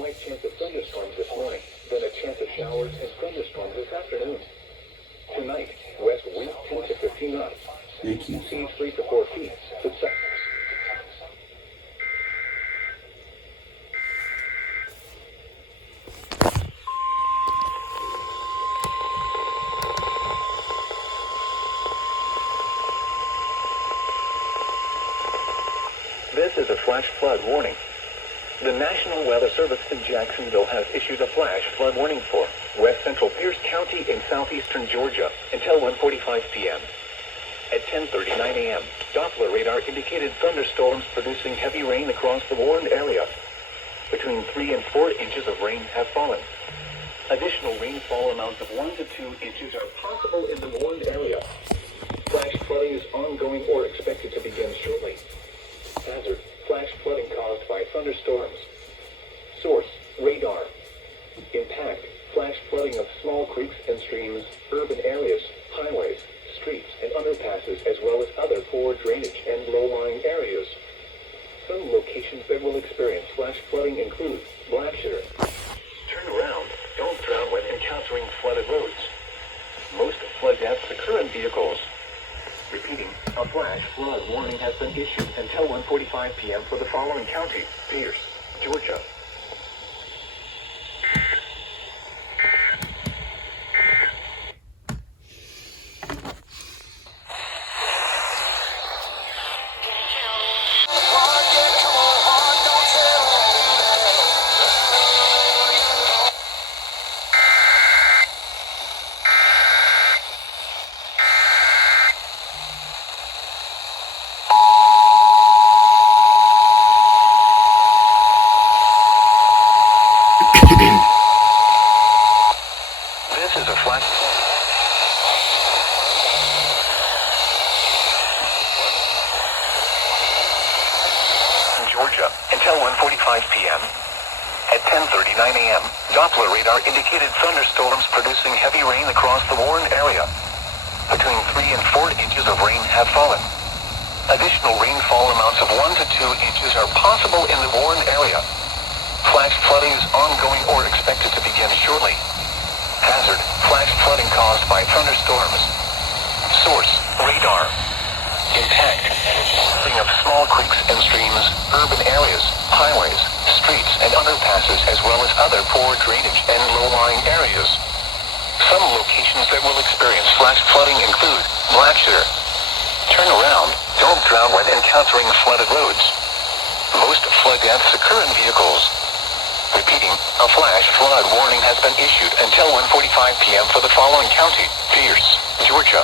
slight chance of thunderstorms this morning, then a chance of showers and thunderstorms this afternoon. Tonight, west wind 10 to 15 knots. Seas 3 to 4 feet. This is a flash flood warning. The National Weather Service in Jacksonville has issued a flash flood warning for west central Pierce County in southeastern Georgia until 1:45 p.m. At 10:39 a.m., Doppler radar indicated thunderstorms producing heavy rain across the warned area. Between 3 and 4 inches of rain have fallen. Additional rainfall amounts of 1 to 2 inches are possible in the warned area. Flash flooding is ongoing or expected to begin shortly. Hazard: flash flooding caused by thunderstorms. Source: radar. Impact: flash flooding of small creeks and streams, urban areas, highways, streets, and underpasses, as well as other poor drainage and low-lying areas. Some locations that will experience flash flooding include Blackshear. Turn around. Don't drown when encountering flooded roads. Most flood deaths occur in vehicles. Repeating, a flash flood warning has been issued until 1:45 p.m. for the following county: Pierce, Georgia. This is a flash in Georgia until 1:45 p.m. At 10:39 a.m., Doppler radar indicated thunderstorms producing heavy rain across the warned area. Between 3 and 4 inches of rain have fallen. Additional rainfall amounts of 1 to 2 inches are possible in the warned area. Flash flooding is ongoing or expected to begin shortly. Hazard: flash flooding caused by thunderstorms. Source: radar. Impact: flooding of small creeks and streams, urban areas, highways, streets, and underpasses, as well as other poor drainage and low-lying areas. Some locations that will experience flash flooding include Blackshear. Turn around. Don't drown when encountering flooded roads. Most flood deaths occur in vehicles. Repeating, a flash flood warning has been issued until 1:45 p.m. for the following county: Pierce, Georgia.